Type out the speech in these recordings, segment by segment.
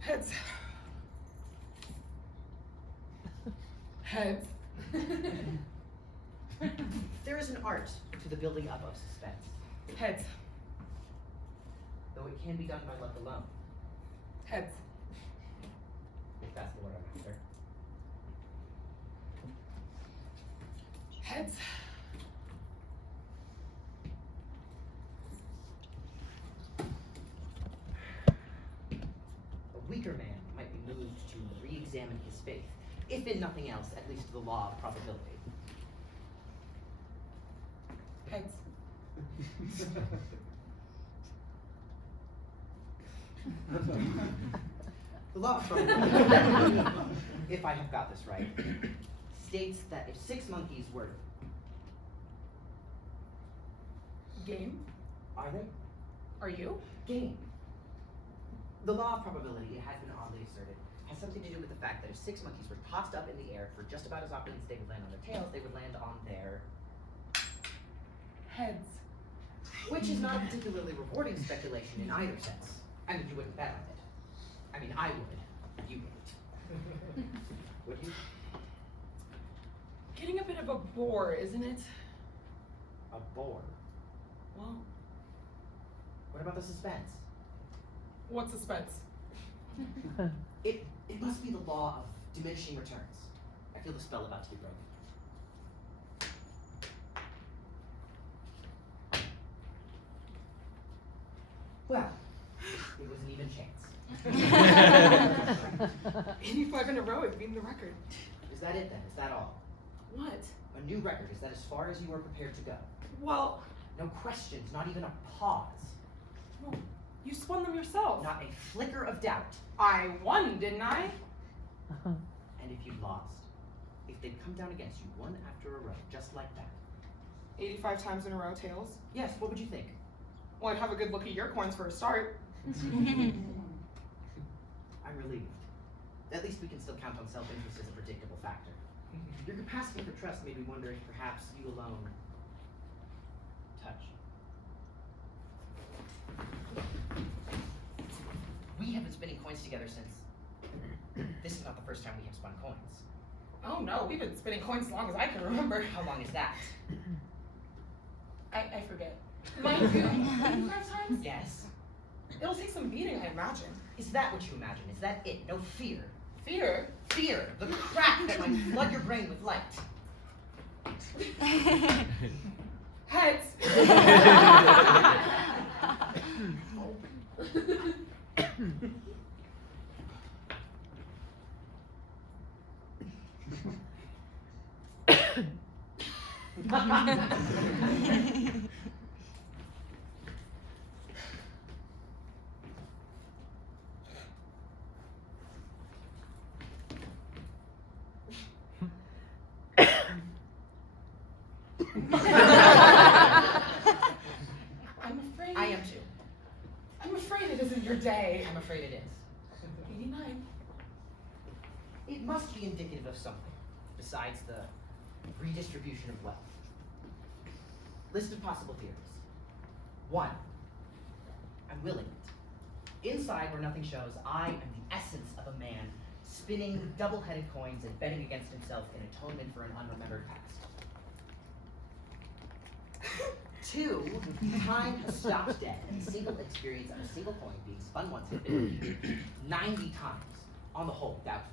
Heads. Heads. There is an art to the building up of suspense. Heads. Though it can be done by luck alone. Heads. If that's the word I'm after. Heads. A weaker man might be moved to re-examine his faith, if in nothing else, at least the law of probability. Heads. The law of probability, if I have got this right, states that if 6 monkeys were... Game. Are they? Are you? Game. The law of probability, it has been oddly asserted, has something to do with the fact that if 6 monkeys were tossed up in the air for just about as often as they would land on their tails, they would land on their... Heads. Which is not a particularly rewarding speculation in either sense. I mean, you wouldn't bet on it. I mean, I would. You wouldn't. Would you? Getting a bit of a bore, isn't it? A bore. Well, What about the suspense? what suspense? It must be the law of diminishing returns. I feel the spell about to be broken. Well, it was an even chance. 85 in a row, it beat the record. Is that it then? Is that all? What? A new record. Is that as far as you are prepared to go? Well, No questions, not even a pause. well, you spun them yourself. Not a flicker of doubt. I won, didn't I? And if you lost, if they'd come down against you one after a row, just like that, 85 times in a row, tails. yes, what would you think? Well, I'd have a good look at your coins for a start. I'm relieved. At least we can still count on self-interest as a predictable factor. Your capacity for trust made me wonder if perhaps you alone touch. We have been spinning coins together since... This is not the first time we have spun coins. Oh no, we've been spinning coins as long as I can remember. How long is that? I forget. Mind you, 85 times? Yes. It'll take some beating, I imagine. Is that what you imagine? Is that it? No fear? Fear? Fear! The crack that might flood your brain with light. Heads. I'm afraid. I am too. I'm afraid it isn't your day. I'm afraid it is. 89. It must be indicative of something, besides the redistribution of wealth. List of possible theories. 1. I'm willing it. Inside, where nothing shows, I am the essence of a man spinning double-headed coins and betting against himself in atonement for an unremembered past. 2, time has stopped dead, and the single experience of a single coin being spun once has been repeated 90 times. On the whole, doubtful.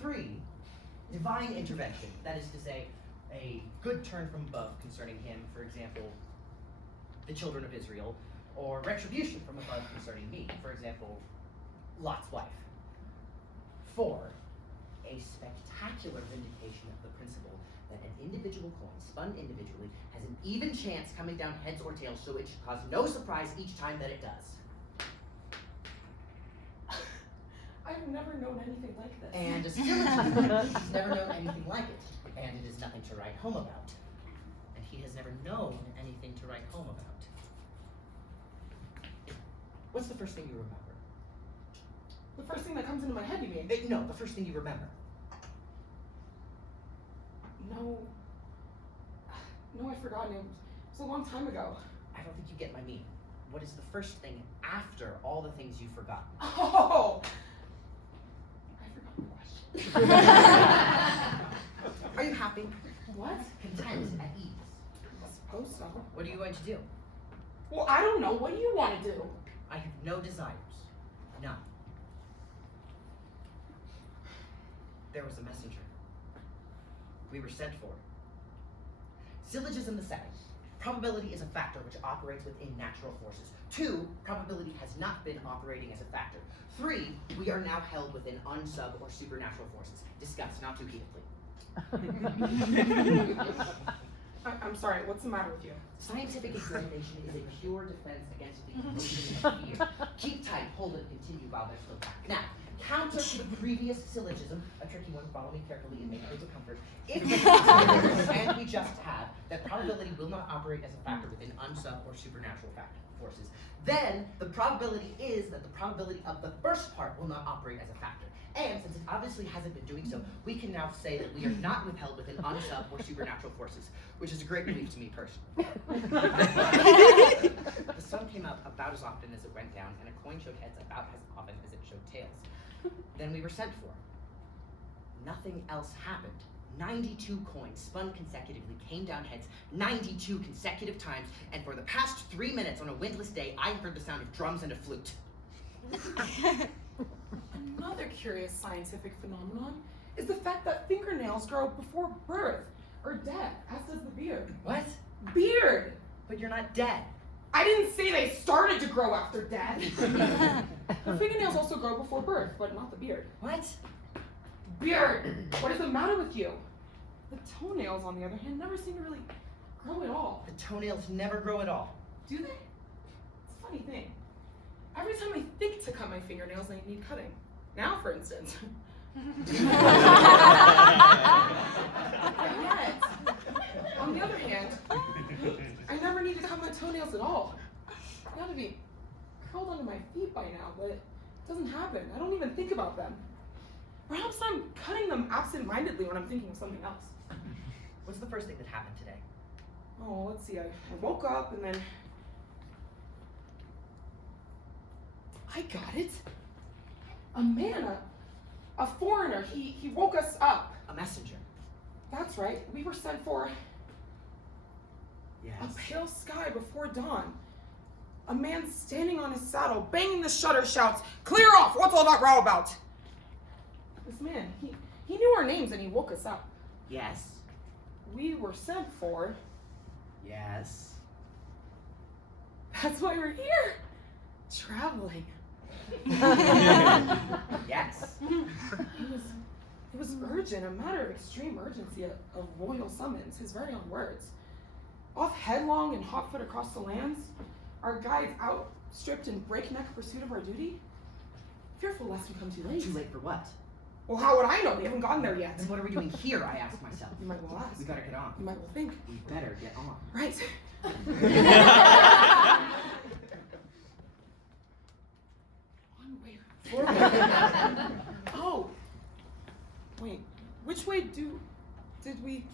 3, divine intervention, that is to say, a good turn from above concerning him, for example, the children of Israel, or retribution from above concerning me, for example, Lot's wife. 4, a spectacular vindication of the principle that an individual coin, spun individually, has an even chance coming down heads or tails, so it should cause no surprise each time that it does. I've never known anything like this. And a syllogism, he's never known anything like it, and it is nothing to write home about. And he has never known anything to write home about. What's the first thing you remember? The first thing that comes into my head, you mean? No, the first thing you remember. No. No, I've forgotten. It was a long time ago. I don't think you get my meaning. What is the first thing after all the things you've forgotten? Oh! I forgot the question. Are you happy? What? Content, at ease? I suppose so. What are you going to do? Well, I don't know. What do you want to do? I have no desires. None. There was a messenger. We were sent for. Syllogism the second. Probability is a factor which operates within natural forces. 2, probability has not been operating as a factor. 3, we are now held within unsub or supernatural forces. Discuss, not too heatedly. I'm sorry, what's the matter with you? Scientific examination is a pure defense against the emotion of fear. Keep tight, hold it, continue while they're still back. Now, counter to the previous syllogism, a tricky one, follow me carefully and make words of comfort. If we consider, and we just have, that probability will not operate as a factor within unsub or supernatural forces, then the probability is that the probability of the first part will not operate as a factor. And since it obviously hasn't been doing so, we can now say that we are not withheld within unsub or supernatural forces, which is a great relief to me personally. The sun came up about as often as it went down, and a coin showed heads about as often as it showed tails. Then we were sent for. Nothing else happened. 92 coins spun consecutively came down heads 92 consecutive times, and for the past 3 minutes on a windless day, I heard the sound of drums and a flute. Another curious scientific phenomenon is the fact that fingernails grow before birth or death, as does the beard. What? Beard! But you're not dead. I didn't say they started to grow after death. The fingernails also grow before birth, but not the beard. What? Beard! What is the matter with you? The toenails, on the other hand, never seem to really grow at all. The toenails never grow at all. Do they? It's a funny thing. Every time I think to cut my fingernails, I need cutting. Now, for instance. But yet, on the other hand, I never need to cut my toenails at all. They ought to be curled under my feet by now, but it doesn't happen. I don't even think about them. Perhaps I'm cutting them absent-mindedly when I'm thinking of something else. What's the first thing that happened today? Oh, let's see. I woke up and then... I got it. A man, a foreigner, he woke us up. A messenger. That's right. We were sent for Yes. a pale sky before dawn. A man standing on his saddle, banging the shutter, shouts, "Clear off! What's all that row about?" This man, he knew our names and he woke us up. Yes. We were sent for. Yes. That's why we're here. Traveling. Yes. It was urgent, a matter of extreme urgency, a royal summons, his very own words. Off headlong and hotfoot across the lands, our guides outstripped in breakneck pursuit of our duty. Fearful lest we come too late. Too late for what? Well, how would I know? We haven't gotten there yet. Then what are we doing here, I ask myself. You might well ask. We better get on. You might well think. We better get on. Right. Onward. Forward. Oh. Wait. Which way do we?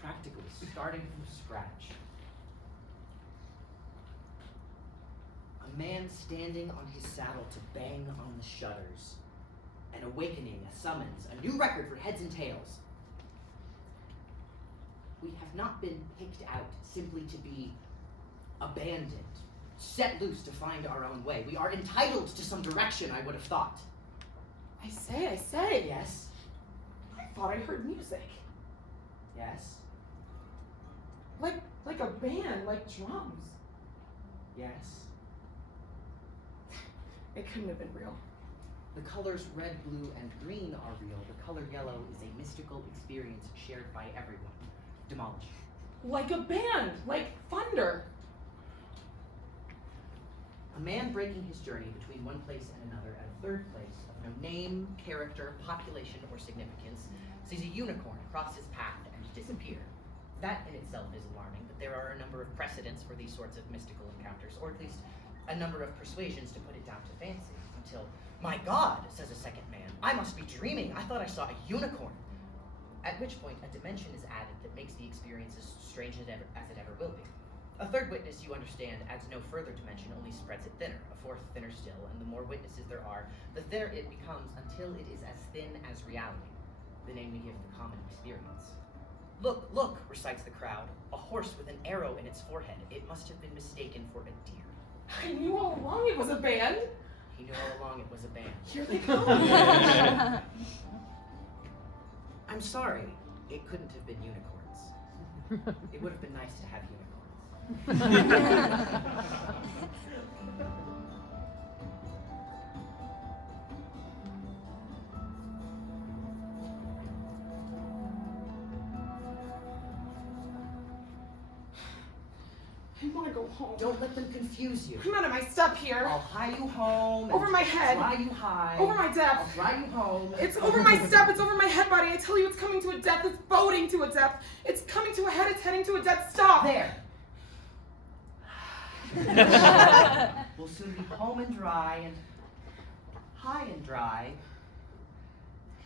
Practically, starting from scratch. A man standing on his saddle to bang on the shutters. An awakening, a summons, a new record for heads and tails. We have not been picked out simply to be abandoned, set loose to find our own way. We are entitled to some direction, I would have thought. I say. Yes? I thought I heard music. Yes? Like a band, like drums. Yes? It couldn't have been real. The colors red, blue, and green are real. The color yellow is a mystical experience shared by everyone. Demolish. Like a band, like thunder. A man breaking his journey between one place and another at a third place of no name, character, population, or significance sees a unicorn cross his path and disappear. That in itself is alarming, but there are a number of precedents for these sorts of mystical encounters, or at least a number of persuasions to put it down to fancy, until, "My God," says a second man, "I must be dreaming. I thought I saw a unicorn." at which point a dimension is added that makes the experience as strange as it ever will be. A third witness, you understand, adds no further dimension, only spreads it thinner. A fourth thinner still, and the more witnesses there are, the thinner it becomes until it is as thin as reality, the name we give the common experience. Look, look, recites the crowd, a horse with an arrow in its forehead. It must have been mistaken for a deer. I knew all along it was a band. He knew all along it was a band. Here they come. I'm sorry, it couldn't have been unicorns. It would have been nice to have unicorns. I want to go home. Don't let them confuse you. I'm out of my step here. I'll hie you home. Over my head. Fly you high. Over my I'll depth. fly you home. It's over my step. It's over my head, buddy. I tell you, it's coming to a depth. It's boating to a depth. It's coming to a head. It's heading to a depth. Stop. There. We'll soon be home and dry and high and dry.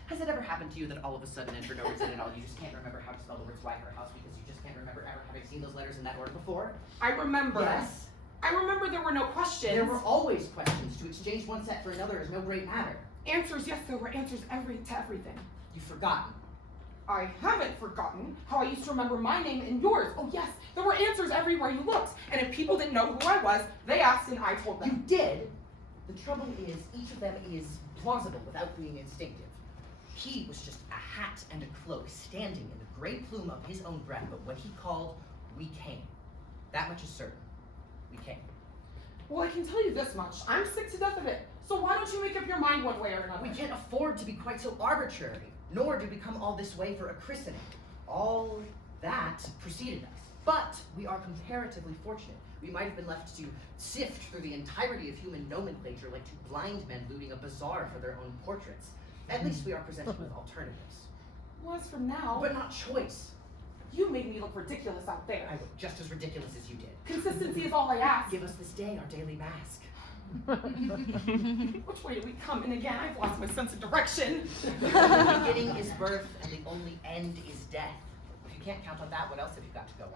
Has it ever happened to you that all of a sudden, and for no reason at all, you just can't remember how to spell the words wife or house because you just can't remember ever having seen those letters in that order before? I remember. Yes. I remember there were no questions. There were always questions. To exchange one set for another is no great matter. Answers, yes, there were answers to everything. You've forgotten. I haven't forgotten how I used to remember my name and yours. Oh yes, there were answers everywhere you looked. And if people didn't know who I was, they asked and I told You them. did. The trouble is, each of them is plausible without being instinctive. He was just a hat and a cloak standing in the gray plume of his own breath, but when he called, we came. That much is certain. We came. Well, I can tell you this much. I'm sick to death of it. So why don't you make up your mind one way or another? We can't afford to be quite so arbitrary, nor do we come all this way for a christening. All that preceded us. But we are comparatively fortunate. We might have been left to sift through the entirety of human nomenclature like two blind men looting a bazaar for their own portraits. At least we are presented with alternatives. Well, as for now, But not choice. you made me look ridiculous out there. I look just as ridiculous as you did. Consistency is all I ask. Give us this day our daily mask. Which way do we come? And again, I've lost my sense of direction. The beginning is birth, and the only end is death. If you can't count on that, what else have you got to go on?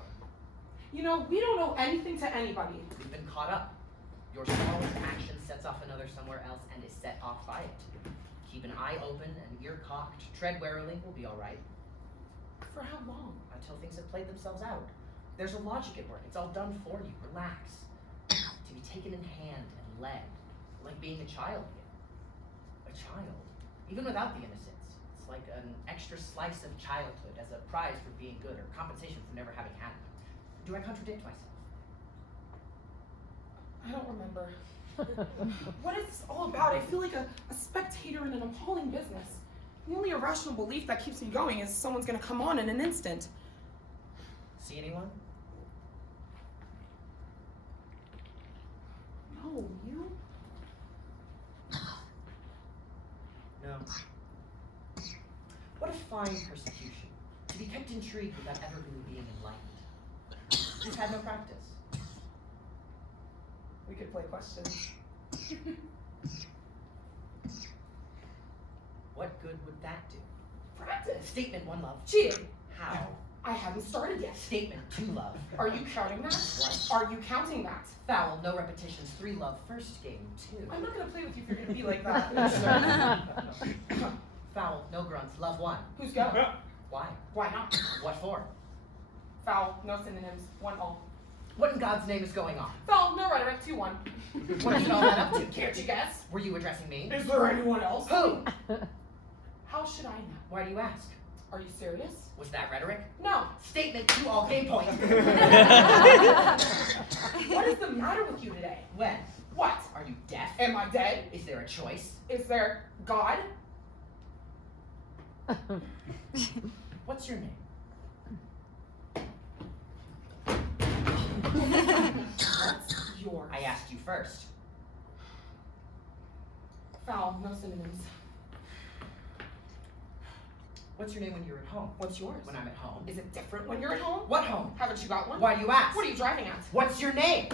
You know, we don't owe anything to anybody. We've been caught up. Your smallest action sets off another somewhere else and is set off by it. Keep an eye open and ear cocked. Tread warily, we'll be all right. For how long? Until things have played themselves out. There's a logic at work. It's all done for you. Relax. To be taken in hand and led, like being a child again. A child, even without the innocence. It's like an extra slice of childhood as a prize for being good or compensation for never having had it. Do I contradict myself? I don't remember. What is this all about? I feel like a spectator in an appalling business. The only irrational belief that keeps me going is someone's gonna come on in an instant. See anyone? No, you? No. What a fine persecution. To be kept intrigued without ever really being enlightened. You've had no practice. We could play questions. What good would that do? Practice? Statement one, love. Cheating. How? I haven't started yet. Statement two, love. Are you counting that? What? Are you counting that? Foul, no repetitions. Three, love. First game, two. I'm not gonna play with you if you're gonna be like that. Foul, no grunts. Love one. Who's go? Why? Why not? What for? Foul, no synonyms, 1-all. What in God's name is going on? Foul, no rhetoric, 2-1. What is it all that up to? Can't you guess? Were you addressing me? Is there anyone else? Who? How should I know? Why do you ask? Are you serious? Was that rhetoric? No. Statement two, all game point. What is the matter with you today? When? What? Are you deaf? Am I dead? Is there a choice? Is there God? What's your name? What's yours? I asked you first. Foul, no synonyms. What's your name when you're at home? What's yours? When I'm at home. Is it different when you're at home? What home? Haven't you got one? Why do you ask? What are you driving at? What's your name?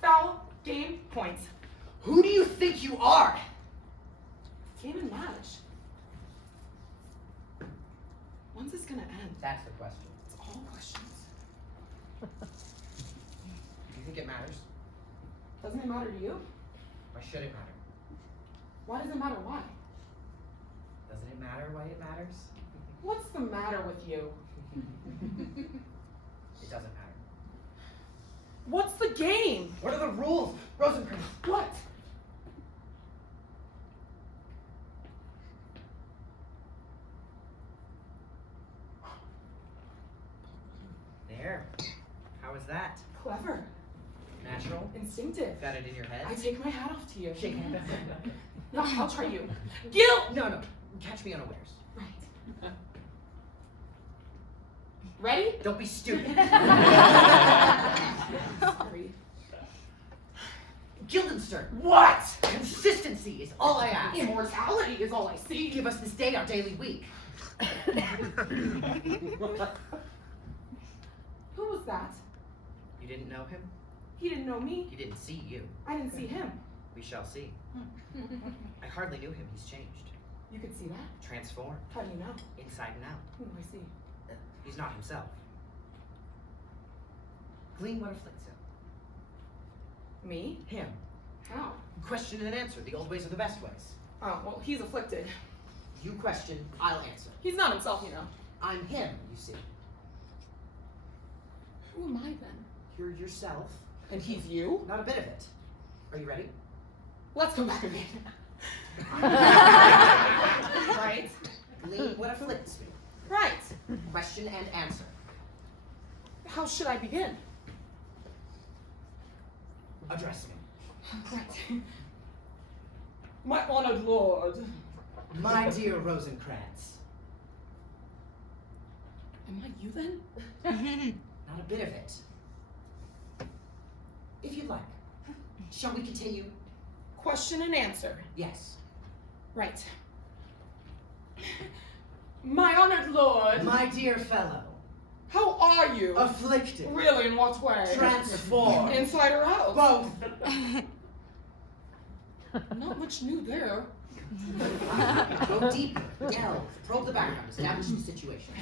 Foul, game, points. Who do you think you are? Game and match. That's the question. It's all questions. Do you think it matters? Doesn't it matter to you? Why should it matter? Why does it matter why? Doesn't it matter why it matters? What's the matter with you? It doesn't matter. What's the game? What are the rules? Rosencrantz. What? There. How is that? Clever. Natural? Instinctive. Got it in your head? I take my hat off to you. Shake hands. No, I'll try you. Guil! No. Catch me unawares. Right. Ready? Don't be stupid. Sorry. Guildenstern. What? Consistency is all I ask. Immortality is all I see. Give us this day our daily week. Who was that? You didn't know him? He didn't know me. He didn't see you. I didn't see him. We shall see. I hardly knew him. He's changed. You could see that? Transformed. How do you know? Inside and out. Who do I see? He's not himself. Glean what afflicts him. Me? Him. How? Question and answer. The old ways are the best ways. Oh, well, he's afflicted. You question, I'll answer. He's not himself, you know. I'm him, you see. Who am I then? You're yourself. And he's you? Not a bit of it. Are you ready? Let's go back again. Right? Glean what afflicts me. Right. Question and answer. How should I begin? Address me. Right. My honored lord. My dear Rosencrantz. Am I you then? Not a bit of it. If you'd like. Shall we continue? Question and answer. Yes. Right. My honored lord. My dear fellow. How are you? Afflicted. Really, in what way? Transformed. Inside or out? Both. Not much new there. Go deeper. Delve. Probe the background. Establish the situation.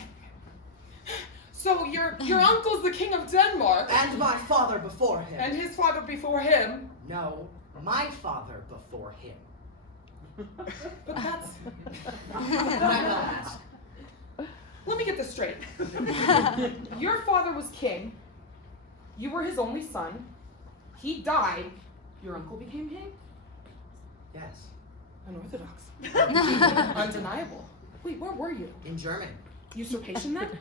So your uncle's the king of Denmark. And my father before him. And his father before him. No, my father before him. But that's... But I will ask. Let me get this straight. Your father was king. You were his only son. He died. Your uncle became king? Yes. Unorthodox. Undeniable. Wait, where were you? In Germany. Usurpation then?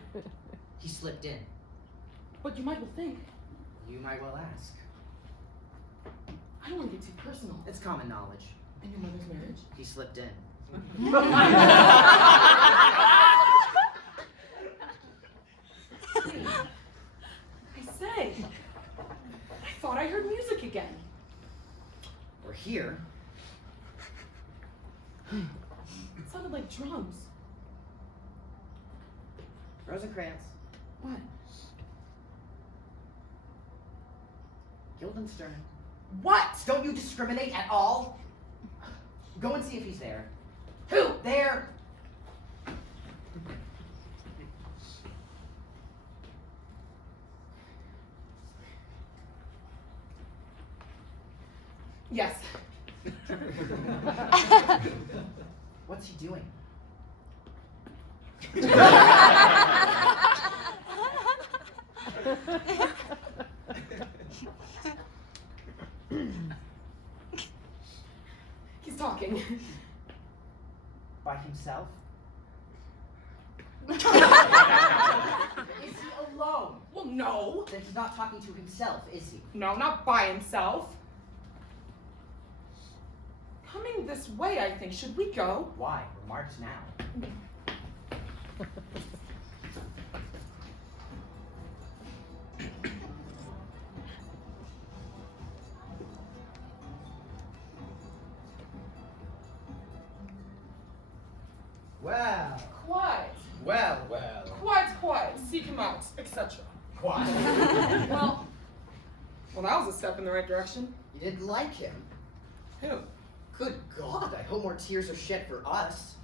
He slipped in. But you might well think. You might well ask. I don't want to get too personal. It's common knowledge. And your mother's marriage? He slipped in. I say. I thought I heard music again. We're here. It sounded like drums. Rosencrantz. What? Guildenstern. What? Don't you discriminate at all? Go and see if he's there. Who? There. Yes. What's he doing? He's talking. By himself? Is he alone? Well, no. Then he's not talking to himself, is he? No, not by himself. Coming this way, I think. Should we go? Why? Remarks now. Well. Quiet. Well. Quiet. Seek him out, etc. Quiet. Well, that was a step in the right direction. You didn't like him? Who? Good God, I hope more tears are shed for us.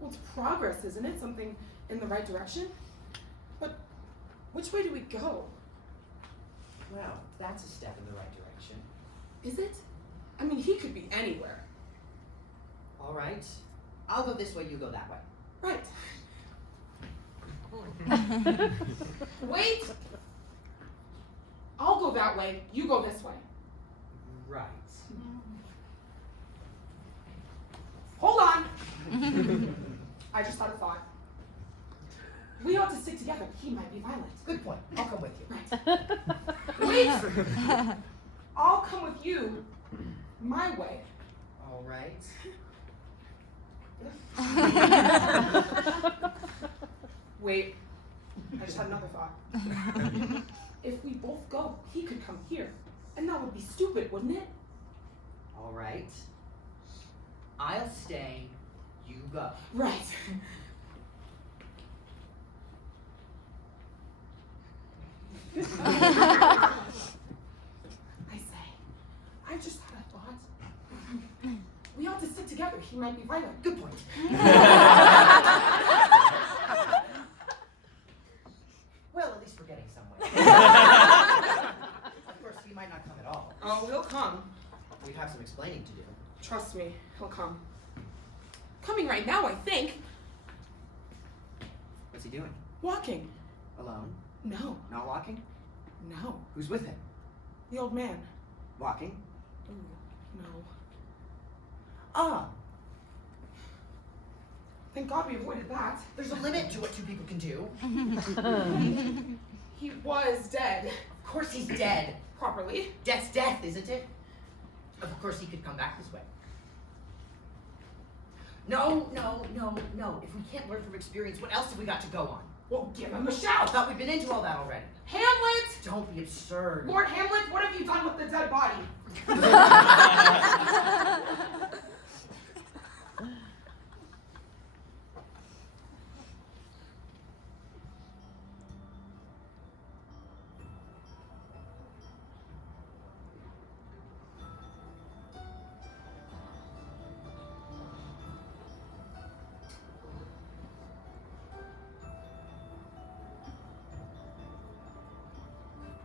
Well, it's progress, isn't it? Something in the right direction? Which way do we go? Well, that's a step in the right direction. Is it? I mean, he could be anywhere. All right. I'll go this way, you go that way. Right. Wait! I'll go that way, you go this way. Right. Hold on! I just had a thought. We ought to stick together. He might be violent. Good point. I'll come with you. Right. Wait! I'll come with you my way. All right. Wait. I just had another thought. If we both go, he could come here. And that would be stupid, wouldn't it? All right. I'll stay, you go. Right. I say, I just had a thought. We ought to stick together. He might be violent. Good point. Well, at least we're getting somewhere. Of course, he might not come at all. Oh, he'll come. We'd have some explaining to do. Trust me, he'll come. Coming right now, I think. What's he doing? Walking. Alone? No, Not walking? no. Who's with him? The old man. Walking? Ooh, no. Ah, Thank God we avoided that. there's a limit to what two people can do. He was dead. Of course he's dead. Properly. Death's death, isn't it? Of course he could come back this way. No. If we can't learn from experience, what else have we got to go on? Well, give him a I shout. thought we'd been into all that already. Hamlet! Don't be absurd. Lord Hamlet, what have you done with the dead body?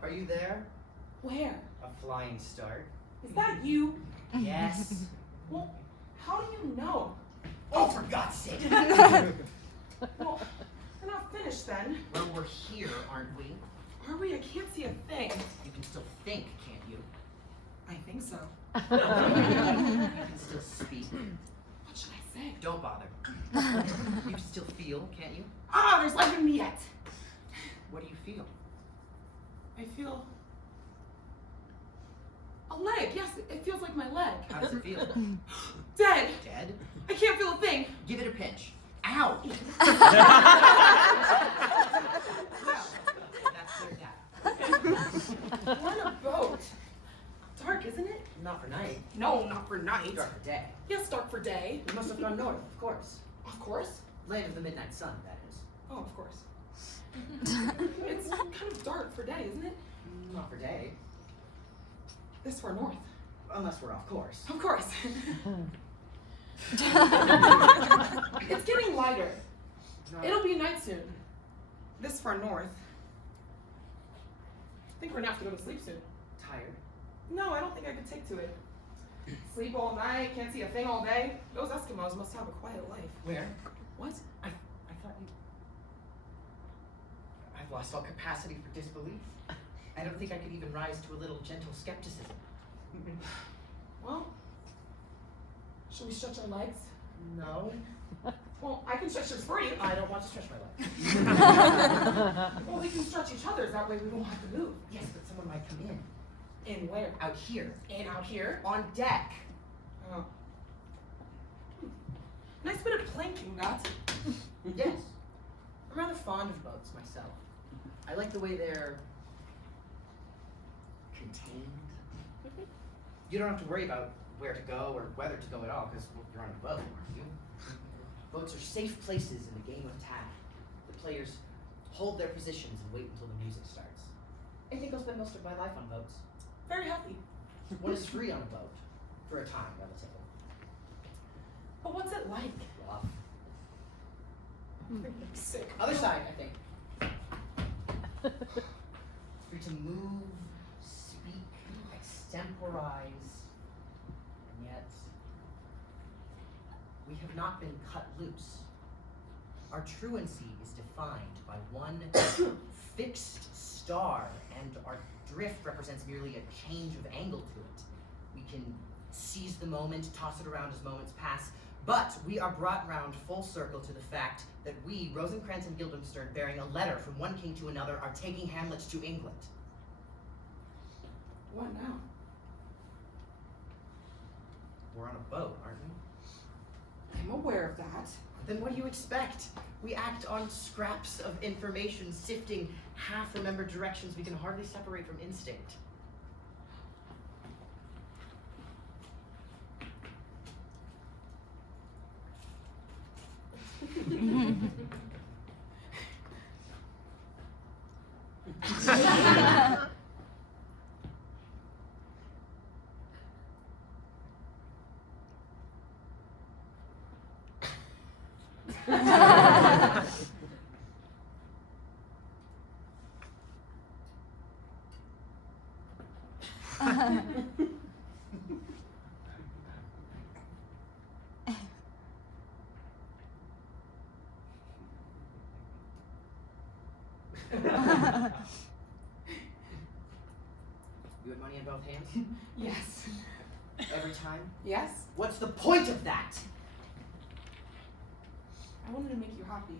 Are you there? Where? A flying start. Is that you? Yes. Well, how do you know? Oh, for God's sake. Well, we're not finished then. Well, we're here, aren't we? Are we? I can't see a thing. You can still think, can't you? I think so. You can still speak. What should I say? Don't bother. You can still feel, can't you? Ah, there's life in me yet. What do you feel? I feel a leg. Yes, it feels like my leg. How does it feel? Dead. Dead? I can't feel a thing. Give it a pinch. Ow! Well, that's their dad. We're in a boat. Dark, isn't it? Not for night. No, not for night. Dark for day. Yes, dark for day. We must have gone north, of course. Of course. Land of the midnight sun, that is. Oh, of course. It's kind of dark for day, isn't it? Not for day. This far north. Unless we're off course. Of course. It's getting lighter. Not- It'll be night soon. This far north. I think we're gonna have to go to sleep soon. Tired. No, I don't think I could take to it. Sleep all night, can't see a thing all day. Those Eskimos must have a quiet life. Where? What? I thought you... I've lost all capacity for disbelief. I don't think I could even rise to a little gentle skepticism. Well, should we stretch our legs? No. Well, I can stretch yours for you. I don't want to stretch my legs. Well, we can stretch each other's. That way we won't have to move. Yes, but someone might come in. In where? Out here. In out here? On deck. Oh. Nice bit of planking, that. Yes. I'm rather fond of boats myself. I like the way they're contained. You don't have to worry about where to go or whether to go at all, because you're on a boat, aren't you? Boats are safe places in the game of tag. The players hold their positions and wait until the music starts. I think I'll spend most of my life on boats. Very healthy. One is free on a boat. For a time, relatively. But what's it like? Rough. I'm sick. Other side, I think. We have not been cut loose. Our truancy is defined by one fixed star, and our drift represents merely a change of angle to it. We can seize the moment, toss it around as moments pass, but we are brought round full circle to the fact that we, Rosencrantz and Guildenstern, bearing a letter from one king to another, are taking Hamlet to England. What now? We're on a boat, aren't we? I'm aware of that. Then what do you expect? We act on scraps of information, sifting half-remembered directions we can hardly separate from instinct. You had money in both hands? Yes. Every time? Yes? What's the point of that? I wanted to make you happy.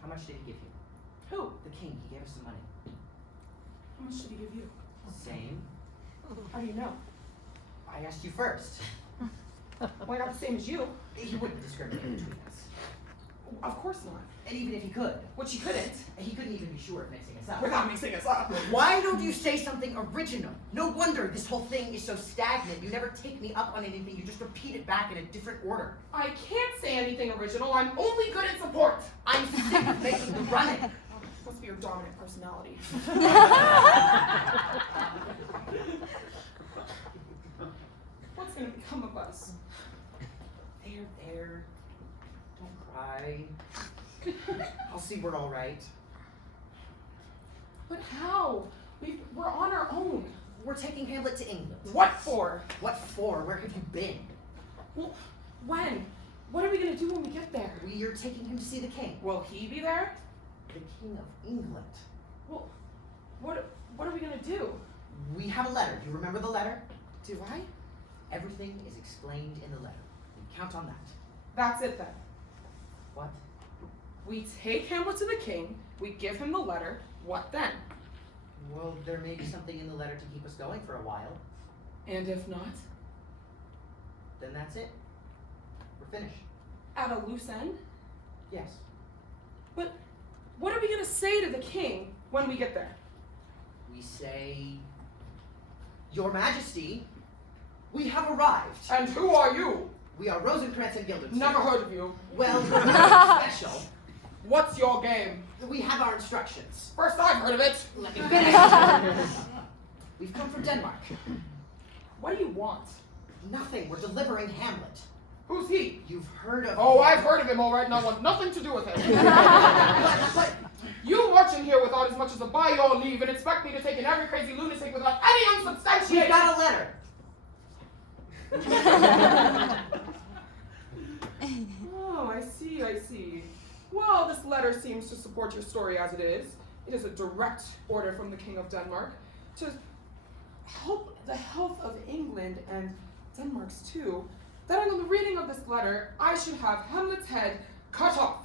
How much did he give you? Who? The king. He gave us some money. How much did he give you? Same. How do you know? I asked you first. Why not the same as you? He wouldn't discriminate between us. Of course not. And even if he could, Which he couldn't. he couldn't even be sure of mixing us up. Without mixing us up. Why don't you say something original? No wonder this whole thing is so stagnant. You never take me up on anything. You just repeat it back in a different order. I can't say anything original. I'm only good at support. I'm sick of making the running. Oh, must be your dominant personality. What's gonna become of us? There. Don't cry. I'll see we're all right. But how? We're on our own. We're taking Hamlet to England. What for? What for? Where have you been? Well, when? What are we gonna do when we get there? We are taking him to see the king. Will he be there? The king of England. Well, what are we gonna do? We have a letter. Do you remember the letter? Do I? Everything is explained in the letter. We count on that. That's it then. What? We take Hamlet to the king, we give him the letter, what then? Well, there may be something in the letter to keep us going for a while. And if not? Then that's it. We're finished. At a loose end? Yes. But what are we gonna say to the king when we get there? We say, Your Majesty, we have arrived. And who are you? We are Rosencrantz and Guildenstern. Never heard of you. Well, we're not special. What's your game? We have our instructions. First I've heard of it. Let me finish. We've come from Denmark. What do you want? Nothing. We're delivering Hamlet. Who's he? You've heard of Oh, him. I've heard of him, all right, and I want nothing to do with him. But You march in here without as much as a by your leave and expect me to take in every crazy lunatic without any we've unsubstantiated... got a letter. Oh, I see. Well, this letter seems to support your story as it is. It is a direct order from the King of Denmark to help the health of England and Denmark's too, that on the reading of this letter, I should have Hamlet's head cut off.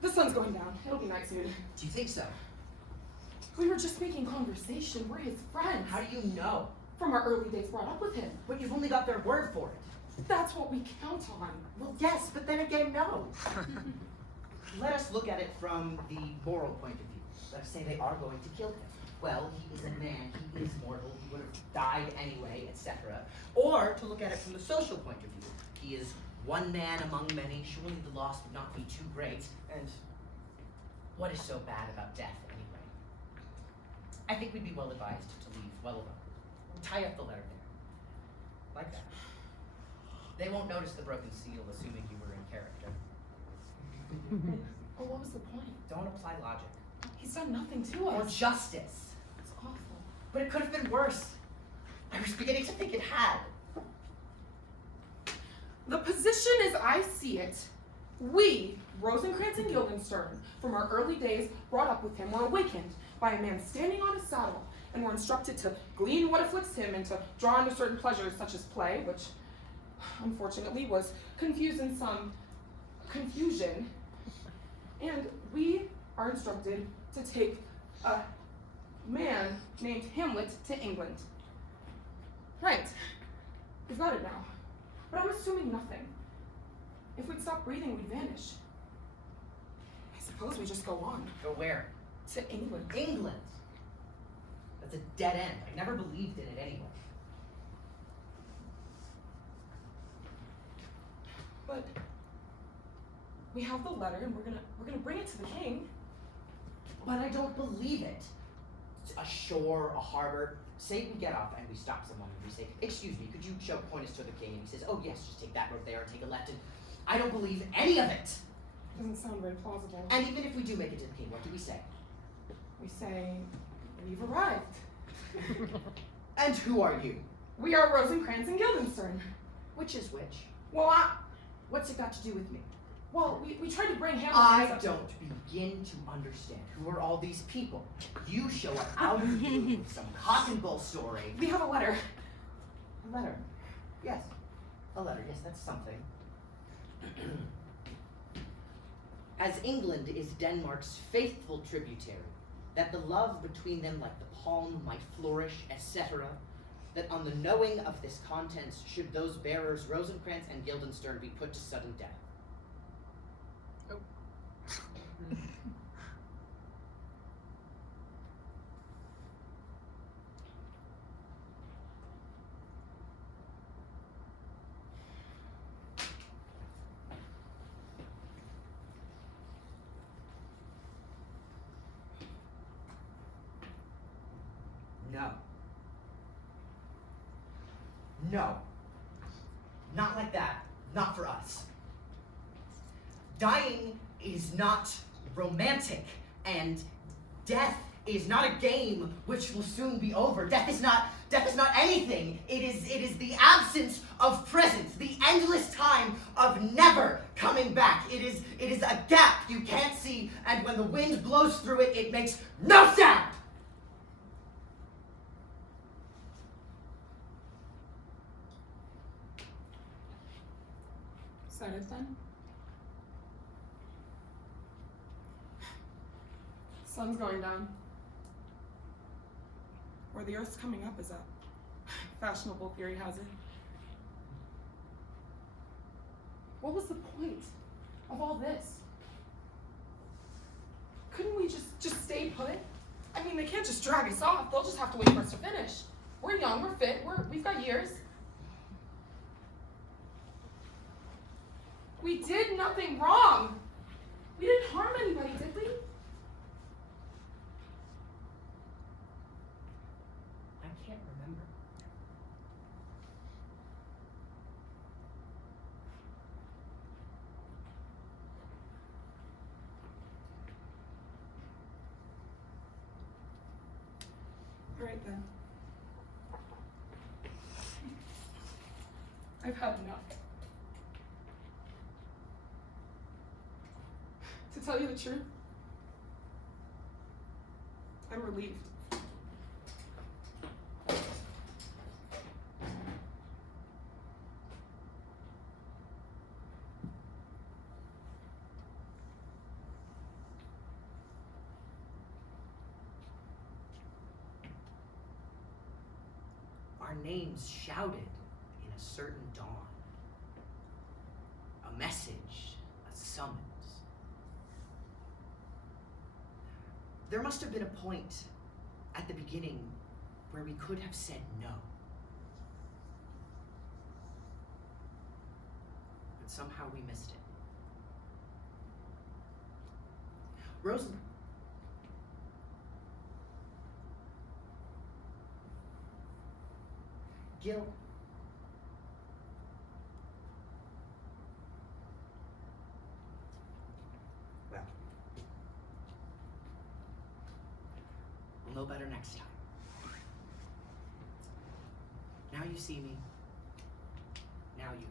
The sun's going down. It'll be night soon. Do you think so? We were just making conversation. We're his friends. How do you know? From our early days brought up with him. But you've only got their word for it. That's what we count on. Well, yes, but then again, no. Let us look at it from the moral point of view. Let us say they are going to kill him. Well, he is a man, he is mortal, he would have died anyway, etc. Or to look at it from the social point of view. He is one man among many, surely the loss would not be too great. And what is so bad about death anyway? I think we'd be well advised to leave well alone. Tie up the letter there. Like that. They won't notice the broken seal, assuming you were in character. Well, what was the point? Don't apply logic. He's He's done nothing to Or us. justice. It's awful. But it could have been worse. I was beginning to think it had. The position as I see it, we, Rosencrantz and Guildenstern, from our early days brought up with him, were awakened by a man standing on his saddle, and were instructed to glean what afflicts him and to draw into certain pleasures such as play, which unfortunately was confused in some confusion. And we are instructed to take a man named Hamlet to England. Right. We've got it now. But I'm assuming nothing. If we'd stop breathing, we'd vanish. I suppose we just go on. Go where? To England. England. That's a dead end. I never believed in it anyway. But we have the letter, and we're gonna bring it to the king. But I don't believe it. A shore, a harbor. Say we get off and we stop someone and we say, "Excuse me, could you point us to the king?" And he says, "Oh yes, just take that road there and take a left." And I don't believe any of it. Doesn't sound very plausible. And even if we do make it to the king, what do we say? We say, we've arrived. And who are you? We are Rosencrantz and Guildenstern. Which is which? Well, What's it got to do with me? we tried to bring Hamlet. I don't begin to understand. Who are all these people? You show up out of the blue with some cock and bull story. We have a letter. A letter. Yes. A letter. Yes, that's something. As England is Denmark's faithful tributary, that the love between them like the palm might flourish, etc., that on the knowing of this contents should those bearers Rosencrantz and Guildenstern be put to sudden death. No. No. Not like that. Not for us. Dying is not romantic, and death is not a game which will soon be over. Death is not anything. It is the absence of presence, the endless time of never coming back. It is a gap you can't see, and when the wind blows through it, it makes no sound. Is that it then? Sun's going down. Or the Earth's coming up, as a fashionable theory has it. What was the point of all this? Couldn't we just stay put? I mean, they can't just drag us off. They'll just have to wait for us to finish. We're young, we're fit, we've got years. We did nothing wrong. We didn't harm anybody, did we? I can't remember. All right then. I've had enough. To tell you the truth, I'm relieved. Our names shouted in a certain dawn. A message, a summons. There must have been a point at the beginning where we could have said no. But somehow we missed it. Guil. Well, know better next time. Now you see me. Now you